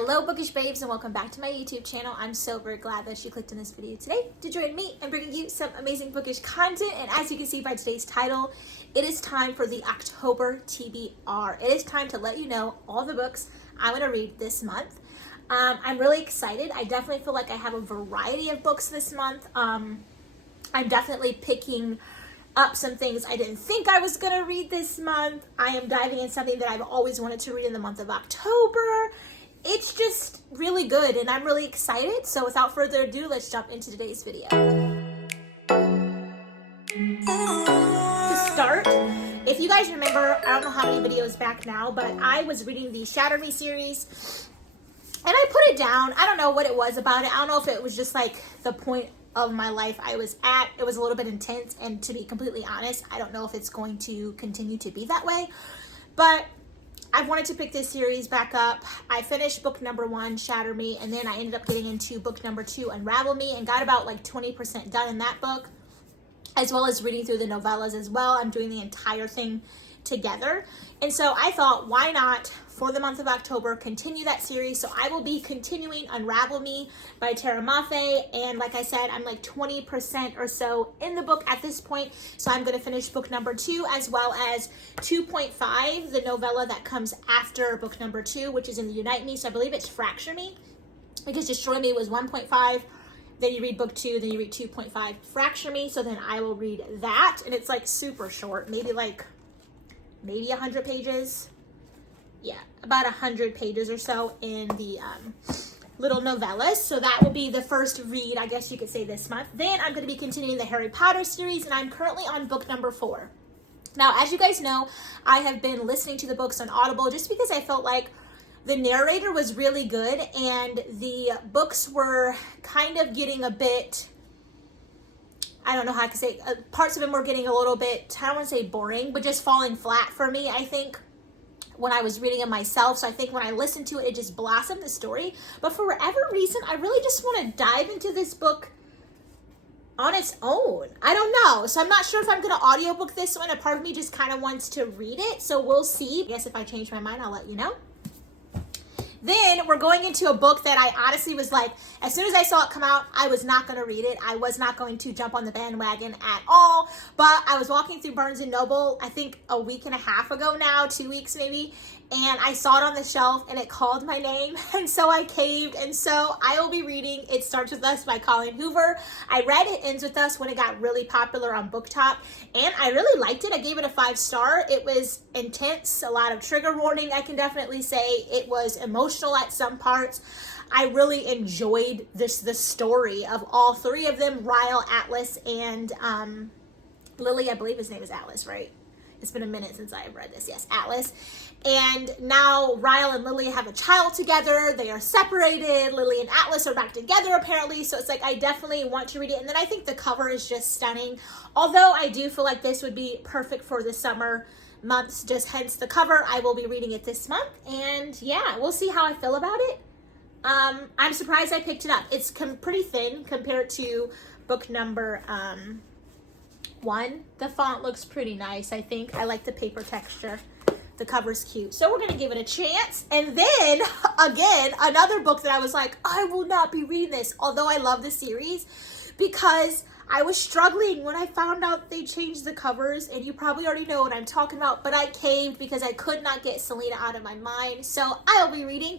Hello Bookish Babes and welcome back to my YouTube channel. I'm so very glad that you clicked on this video today to join me and bringing you some amazing bookish content. And as you can see by today's title, it is time for the October TBR. It is time to let you know all the books I'm going to read this month. I'm really excited. I definitely feel like I have a variety of books this month. I'm definitely picking up some things I didn't think I was going to read this month. I am diving in something that I've always wanted to read in the month of October. It's just really good and I'm really excited. So without further ado, let's jump into today's video. To start, if you guys remember, I don't know how many videos back now, but I was reading the Shatter Me series and I put it down. I don't know what it was about it. I don't know if it was just like the point of my life I was at. It was a little bit intense, and to be completely honest, I don't know if it's going to continue to be that way, but I wanted to pick this series back up. I finished book number 1, Shatter Me, and then I ended up getting into book number 2, Unravel Me, and got about like 20% done in that book, as well as reading through the novellas as well. I'm doing the entire thing together. And so I thought, why not, for the month of October, continue that series. So I will be continuing Unravel Me by Tara Maffei. And like I said, I'm like 20% or so in the book at this point. So I'm going to finish book number 2, as well as 2.5, the novella that comes after book number 2, which is in the Unite Me. So I believe it's Fracture Me, because Destroy Me was 1.5. Then you read book 2, then you read 2.5, Fracture Me. So then I will read that. And it's like super short, maybe 100 pages. Yeah, about 100 pages or so in the little novellas. So that will be the first read, I guess you could say, this month. Then I'm going to be continuing the Harry Potter series, and I'm currently on book number 4. Now, as you guys know, I have been listening to the books on Audible just because I felt like the narrator was really good, and the books were kind of getting a bit, I don't know how I can say, parts of them were getting a little bit, I don't want to say boring, but just falling flat for me, I think, when I was reading it myself. So I think when I listened to it, it just blossomed the story. But for whatever reason, I really just want to dive into this book on its own. I don't know. So I'm not sure if I'm going to audiobook this one. A part of me just kind of wants to read it. So we'll see. I guess if I change my mind, I'll let you know. Then we're going into a book that I honestly was like, as soon as I saw it come out, I was not going to read it. I was not going to jump on the bandwagon at all. But I was walking through Barnes & Noble, I think a week and a half ago now, 2 weeks maybe, and I saw it on the shelf and it called my name, and so I caved. And so I will be reading It Starts With Us by Colleen Hoover. I read It Ends With Us when it got really popular on BookTok, and I really liked it. I gave it a 5-star. It was intense, a lot of trigger warning, I can definitely say. It was emotional at some parts. I really enjoyed the story of all 3 of them, Ryle, Atlas, and Lily. I believe his name is Atlas, right? It's been a minute since I've read this. Yes, Atlas. And now Ryle and Lily have a child together. They are separated. Lily and Atlas are back together apparently. So it's like, I definitely want to read it. And then I think the cover is just stunning. Although I do feel like this would be perfect for the summer months, just hence the cover. I will be reading it this month. And yeah, we'll see how I feel about it. I'm surprised I picked it up. It's pretty thin compared to book number 1. The font looks pretty nice, I think. I like the paper texture. The cover's cute. So we're going to give it a chance. And then, again, another book that I was like, I will not be reading this, although I love the series, because I was struggling when I found out they changed the covers, and you probably already know what I'm talking about, but I caved because I could not get Selena out of my mind. So I'll be reading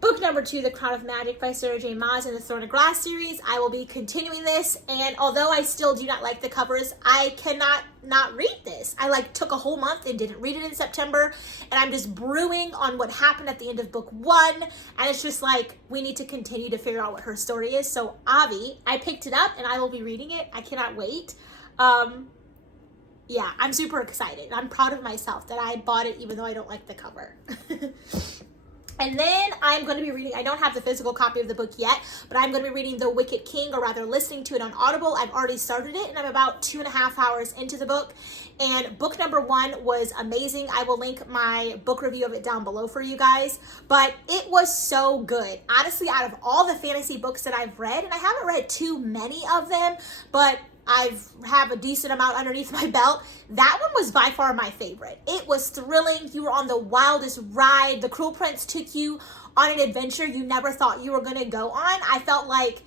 book number 2, The Crown of Magic by Sarah J. Maas in the Throne of Glass series. I will be continuing this, and although I still do not like the covers, I cannot not read this. I took a whole month and didn't read it in September, and I'm just brewing on what happened at the end of book 1, and it's just like, we need to continue to figure out what her story is. So Avi, I picked it up and I will be reading it. I cannot wait. Yeah, I'm super excited. I'm proud of myself that I bought it even though I don't like the cover. And then I'm going to be reading, I don't have the physical copy of the book yet, but I'm going to be reading The Wicked King, or rather listening to it on Audible. I've already started it, and I'm about 2.5 hours into the book. And book number 1 was amazing. I will link my book review of it down below for you guys. But it was so good. Honestly, out of all the fantasy books that I've read, and I haven't read too many of them, but I've have a decent amount underneath my belt. That one was by far my favorite. It was thrilling. You were on the wildest ride. The Cruel Prince took you on an adventure you never thought you were going to go on. I felt like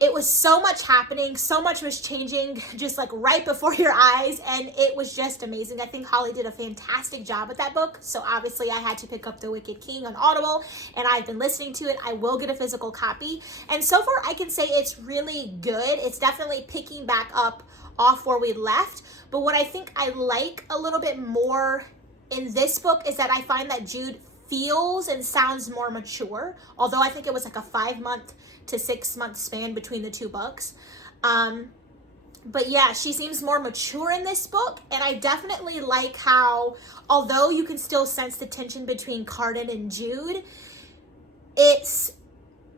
it was so much happening, so much was changing just like right before your eyes, and it was just amazing. I think Holly did a fantastic job with that book, so obviously I had to pick up The Wicked King on Audible, and I've been listening to it. I will get a physical copy, and so far I can say it's really good. It's definitely picking back up off where we left, but what I think I like a little bit more in this book is that I find that Jude feels and sounds more mature, although I think it was like a 5-month to 6-month span between the two books. But yeah, she seems more mature in this book, and I definitely like how, although you can still sense the tension between Cardan and Jude,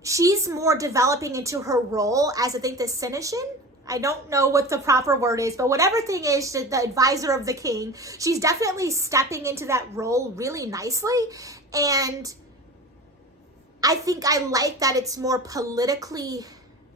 she's more developing into her role as, I think, the Seneschal. I don't know what the proper word is, but whatever thing is, the advisor of the king, she's definitely stepping into that role really nicely. And I think I like that it's more politically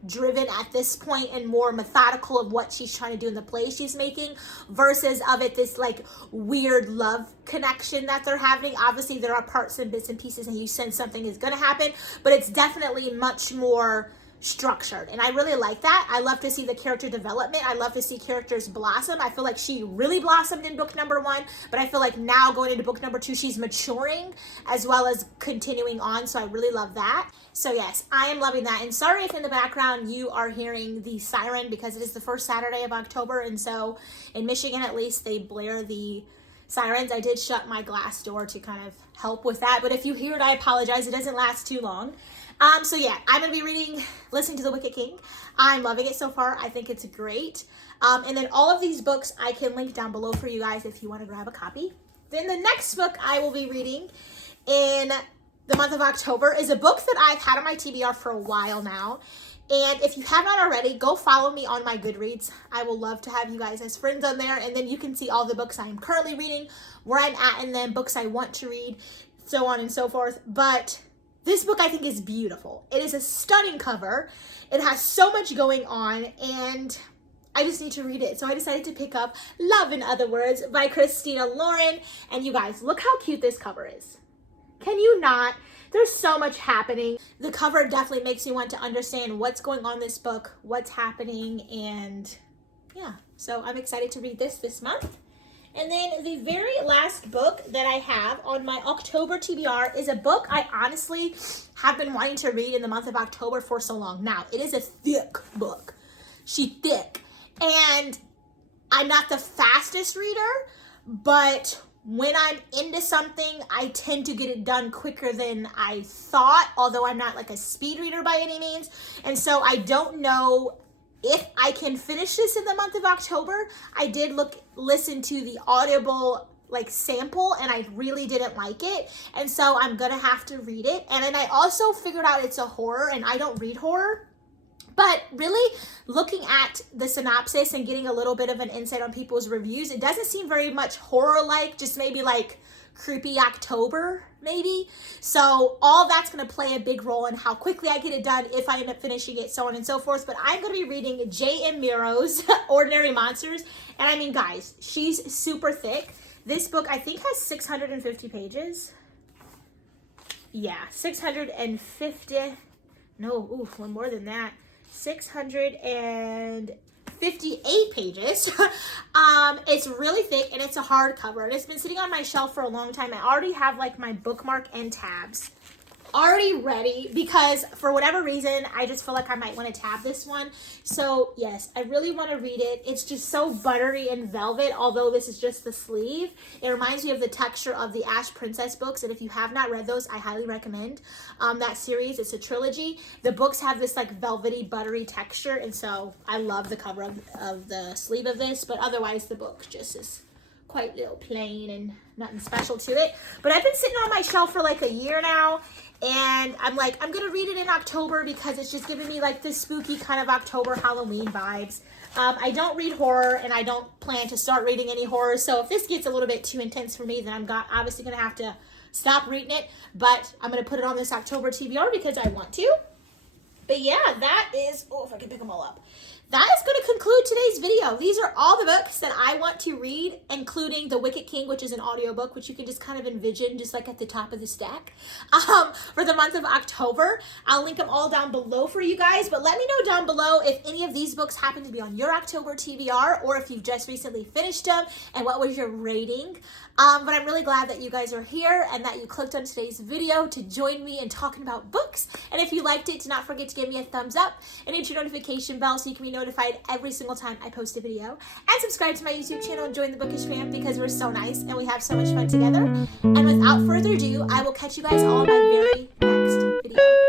driven at this point and more methodical of what she's trying to do in the play she's making, versus of it this like weird love connection that they're having. Obviously there are parts and bits and pieces and you sense something is going to happen, but it's definitely much more structured, and I really like that. I love to see the character development. I love to see characters blossom. I feel like she really blossomed in book number 1, but I feel like now going into book number 2 she's maturing as well as continuing on, so I really love that. So yes, I am loving that. And sorry if in the background you are hearing the siren, because it is the first Saturday of October, and so in Michigan at least they blare the sirens. I did shut my glass door to kind of help with that, but if you hear it, I apologize. It doesn't last too long. So yeah, I'm going to be listening to The Wicked King. I'm loving it so far. I think it's great. And then all of these books I can link down below for you guys if you want to grab a copy. Then the next book I will be reading in the month of October is a book that I've had on my TBR for a while now. And if you have not already, go follow me on my Goodreads. I will love to have you guys as friends on there. And then you can see all the books I am currently reading, where I'm at in them, books I want to read, so on and so forth. But this book I think is beautiful. It is a stunning cover. It has so much going on, and I just need to read it. So I decided to pick up Love in Other Words by Christina Lauren. And you guys, look how cute this cover is. Can you not? There's so much happening. The cover definitely makes you want to understand what's going on in this book, what's happening, and yeah. So I'm excited to read this month. And then the very last book that I have on my October TBR is a book I honestly have been wanting to read in the month of October for so long. Now, it is a thick book. She's thick. And I'm not the fastest reader, but when I'm into something, I tend to get it done quicker than I thought, although I'm not like a speed reader by any means. And so I don't know if I can finish this in the month of October. I did listen to the Audible like sample, and I really didn't like it, and so I'm gonna have to read it. And then I also figured out it's a horror, and I don't read horror, but really looking at the synopsis and getting a little bit of an insight on people's reviews, it doesn't seem very much horror-like, just maybe like creepy October maybe. So all that's going to play a big role in how quickly I get it done, if I end up finishing it, so on and so forth. But I'm going to be reading J.M. Miro's Ordinary Monsters, and I mean, guys, she's super thick. This book I think has 650 pages. Yeah, 650. No, ooh, one more than that. 658 pages. It's really thick, and it's a hardcover, and it's been sitting on my shelf for a long time. I already have like my bookmark and tabs already ready, because for whatever reason I just feel like I might want to tab this one. So yes, I really want to read it. It's just so buttery and velvet, although this is just the sleeve. It reminds me of the texture of the Ash Princess books, and if you have not read those, I highly recommend that series. It's a trilogy. The books have this like velvety buttery texture, and so I love the cover of the sleeve of this, but otherwise the book just is quite little plain and nothing special to it. But I've been sitting on my shelf for like a year now, and I'm like, I'm gonna read it in October because it's just giving me like this spooky kind of October Halloween vibes. I don't read horror, and I don't plan to start reading any horror, so if this gets a little bit too intense for me, then I'm obviously gonna have to stop reading it. But I'm gonna put it on this October TBR because I want to. But yeah, that is, oh, if I can pick them all up. that is going to conclude today's video. These are all the books that I want to read, including The Wicked King, which is an audiobook, which you can just kind of envision just like at the top of the stack for the month of October. I'll link them all down below for you guys, but let me know down below if any of these books happen to be on your October TBR or if you've just recently finished them and what was your rating. But I'm really glad that you guys are here and that you clicked on today's video to join me in talking about books. And if you liked it, do not forget to give me a thumbs up and hit your notification bell so you can be notified every single time I post a video. And subscribe to my YouTube channel and join the Bookish fam because we're so nice and we have so much fun together. And without further ado, I will catch you guys all in my very next video.